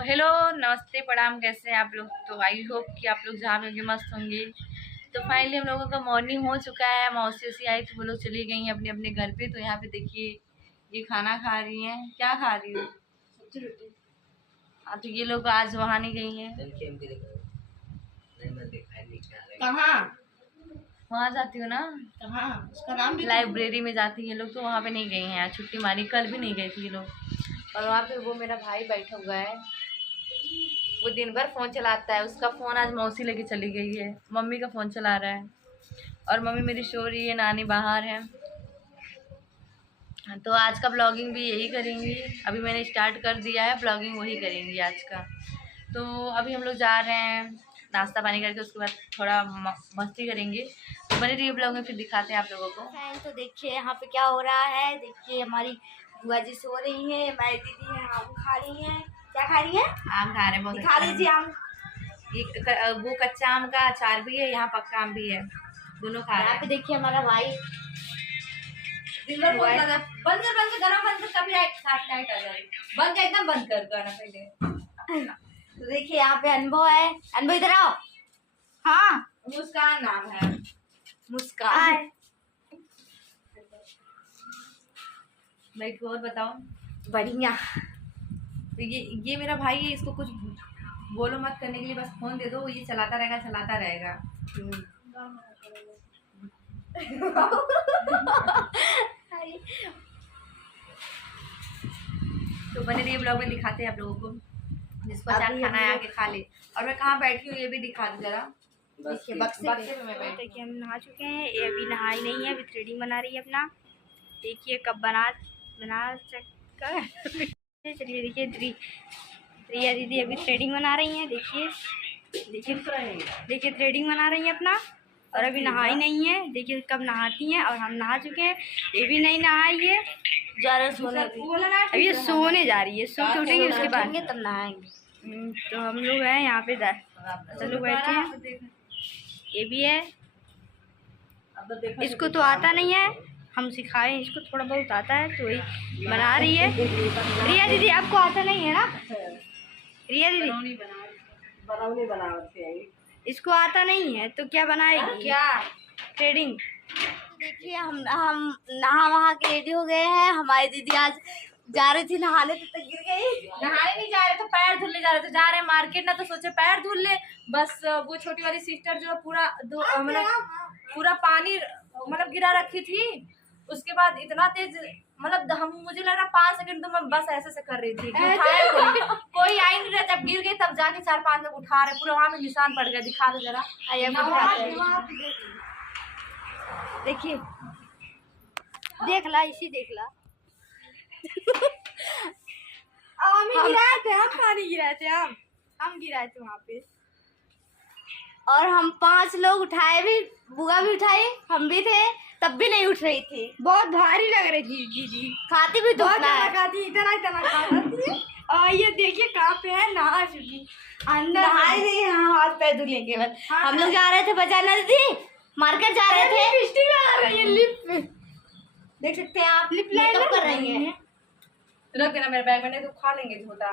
Hello नमस्ते प्रणाम, कैसे हैं आप लोग। तो आई होप कि आप लोग जहाँ भी होंगे मस्त होंगे। तो फाइनली हम लोगों का मॉर्निंग हो चुका है। मौसी आई तो वो लोग चली गई हैं अपने अपने घर पे। तो यहाँ पे देखिए ये खाना खा रही हैं। क्या खा रही हो? सब्जी रोटी। हाँ, तो ये लोग आज वहाँ नहीं गई हैं। कहाँ? वहाँ जाती हो ना, कहाँ? उसका नाम भी लाइब्रेरी में जाती है ये लोग। तो वहाँ पे नहीं गई हैं, आज छुट्टी मारी। कल भी नहीं गई थी ये लोग। और वहाँ पे वो मेरा भाई बैठा हुआ है, वो दिन भर फ़ोन चलाता है। उसका फ़ोन आज मौसी लेके चली गई है, मम्मी का फ़ोन चला रहा है। और मम्मी मेरी सो रही है, नानी बाहर है। तो आज का ब्लॉगिंग भी यही करेंगी। अभी मैंने स्टार्ट कर दिया है, ब्लॉगिंग वही करेंगी आज का। तो अभी हम लोग जा रहे हैं नाश्ता पानी करके, उसके बाद थोड़ा मस्ती करेंगे। तो बने रहिए ब्लॉग में, फिर दिखाते हैं आप लोगों को। तो देखिए यहाँ पे क्या हो रहा है। देखिए हमारी बुआ जी सो रही है, हमारी दीदी है आम खा रही है। क्या खा रही है? आम खा रहे हैं। बहुत दिखा लीजिए आम। ये वो कच्चा आम का अचार भी है, यहाँ पक्का आम भी है, दोनों खा रहे हैं। यहाँ पे देखिए हमारा भाई दिन भर बंद कर गरम बंद कर, कभी लाइट आ जाए। बंद कर, एकदम बंद कर गाना पहले। तो देखिए यहाँ पे अनुभव है। अनुभव इधर आओ। हाँ, मुस्कान नाम है। मुस्कान। बैठो और बताओ। बढ़िया। तो ये मेरा भाई है, इसको कुछ बोलो मत करने के लिए, बस फोन दे दो, ये चलाता रहेगा। तो बने रहिए ब्लॉग में, दिखाते हैं आप लोगों को। जिसको चाट खाना है आके खा ले। और मैं कहाँ बैठी हूँ ये भी दिखा दो जरा। देखिए बक्से में मैं बैठी। देखिए हम नहा चुके हैं, ये अभी नहाई नहीं है, अभी थ्रेडिंग बना रही है अपना। देखिए कब बना चक्कर। चलिए देखिए रिया दीदी अभी थ्रेडिंग बना रही हैं। देखिए थ्रेडिंग बना रही है अपना, और अभी नहाई नहीं है। देखिए कब नहाती हैं, और हम नहा चुके हैं, ये भी नहीं नहाई है। अभी ये सोने जा रही है, सो के उठेंगे उसके बाद तब नहाएंगे। तो हम लोग हैं यहाँ पे 10 लोग बैठे हैं। ये भी है, इसको तो आता नहीं है, हम सिखाएं इसको, थोड़ा बहुत आता है तो वही बना रही है। रिया दीदी आपको आता नहीं है ना? रिया दीदी इसको आता नहीं है तो क्या बनाएगी? क्या ट्रेडिंग। देखिए हम नहा वहा के रेडी हो गए हैं। हमारी दीदी आज जा रही थी नहाने तो गिर गई। नहाने नहीं जा रहे थे, पैर धुलने जा रहे थे। जा रहे हैं मार्केट ना, तो सोचे पैर धुल ले। बस वो छोटी वाली सिस्टर जो पूरा पूरा पानी गिरा रखी थी। उसके बाद इतना तेज मुझे लग रहा 5 सेकंड तो मैं बस ऐसे कर रही थी। कोई आ ही नहीं रहा। जब गिर गई तब जाके 4-5 लोग उठा रहे, पूरा वहाँ में निशान पड़ गया। दिखा दो जरा। देखिए देख ला, इसी देख ला। हम गिराए थे, हम पानी गिराए थे, हम गिराए थे वहाँ पे। और हम 5 लोग उठाए भी, बुआ भी उठाई, हम भी थे, तब भी नहीं उठ रही थी। बहुत भारी लग रही थी जी। खाती भी तो इतना खाती। और ये देखिए कहाँ पे है, नहा चुकी। अंदर नहाई नहीं, हाँ हाथ पैर धुले केवल। हम लोग जा रहे थे बजाना दीदी, मार्केट जा रहे थे। लिप देख सकते हैं आप, लिप लाइन कर रही है। रख देना मेरे बैग में, नहीं तो खा लेंगे झोटा।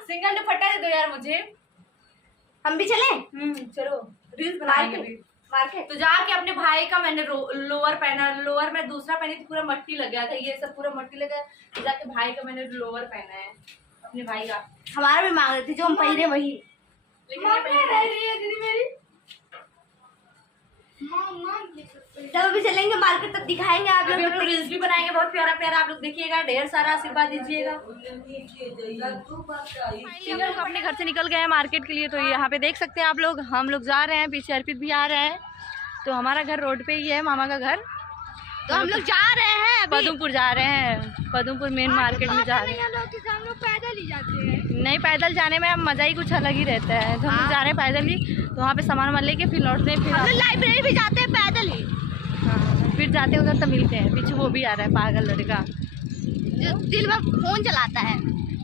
सिंगल दुपट्टा दे दो यार मुझे। हम भी चले? चलो रील्स बनाएंगे। मार्केट तो जाके अपने भाई का मैंने लोअर पहना। लोअर में दूसरा पहनी थी, पूरा मट्टी लग गया था, ये सब पूरा मट्टी लग गया। तो जाके भाई का मैंने लोअर पहना है, अपने भाई का। हमारा भी मांग रही थी, जो हम पहने वही। दीदी मेरी तब अभी चलेंगे मार्केट, तब दिखाएंगे आप लोग। रील्स भी बनाएंगे बहुत प्यारा प्यारा, आप लोग देखिएगा। ढेर सारा आशीर्वाद दीजिएगा। हम लोग अपने घर से निकल गए हैं मार्केट के लिए। तो यहाँ पे देख सकते हैं आप लोग, हम लोग जा रहे हैं, पीछे अर्पित भी आ रहा है। तो हमारा घर रोड पे ही है, मामा का घर। तो हम लोग जा रहे हैं, पदमपुर जा रहे हैं, पदमपुर मेन मार्केट में जा रहे हैं। हम लोग पैदल ही जाते हैं। नहीं, पैदल जाने में मज़ा ही कुछ अलग ही रहता है। तो हम लोग जा रहे हैं पैदल ही। तो वहाँ पे सामान वामान लेके फिर लौटते हैं। फिर लाइब्रेरी भी जाते हैं पैदल ही। हाँ, फिर जाते उधर तो मिलते हैं। पीछे वो भी आ रहा है, पागल लड़का जो दिन भर फोन चलाता है,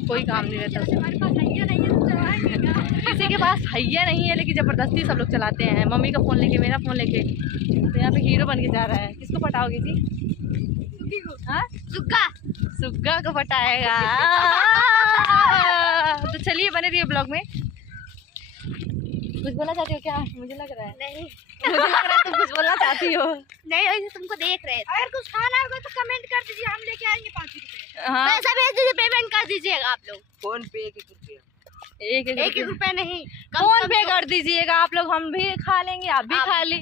कोई काम नहीं रहता उसे। हमारे पास हैया नहीं है तो चलाएंगे क्या? किसी के पास हैया नहीं है, लेकिन ज़बरदस्ती सब लोग चलाते हैं। मम्मी का फ़ोन लेके, मेरा फ़ोन लेके। तो यहाँ पे हीरो बन के जा रहा है। किसको पटाओगे जी? हाँ, सुग्गा सुग्गा को पटाएगा। रही है ब्लॉग में। कुछ बोलना चाहती हो क्या? मुझे लग रहा है नहीं मुझे लग रहा है तुम कुछ बोलना चाहती हो। नहीं, वैसे तुमको देख रहे थे। अगर कुछ खाना होगा तो कमेंट कर दीजिए, हम लेके आएंगे 5 रुपए। हाँ पैसा भेज दीजिए, पेमेंट कर दीजिएगा आप लोग। फोन पे 1 रुपया। एक एक रुपए नहीं, फोन पे कर दीजिएगा आप लोग, हम भी खा लेंगे, आप भी खा ली।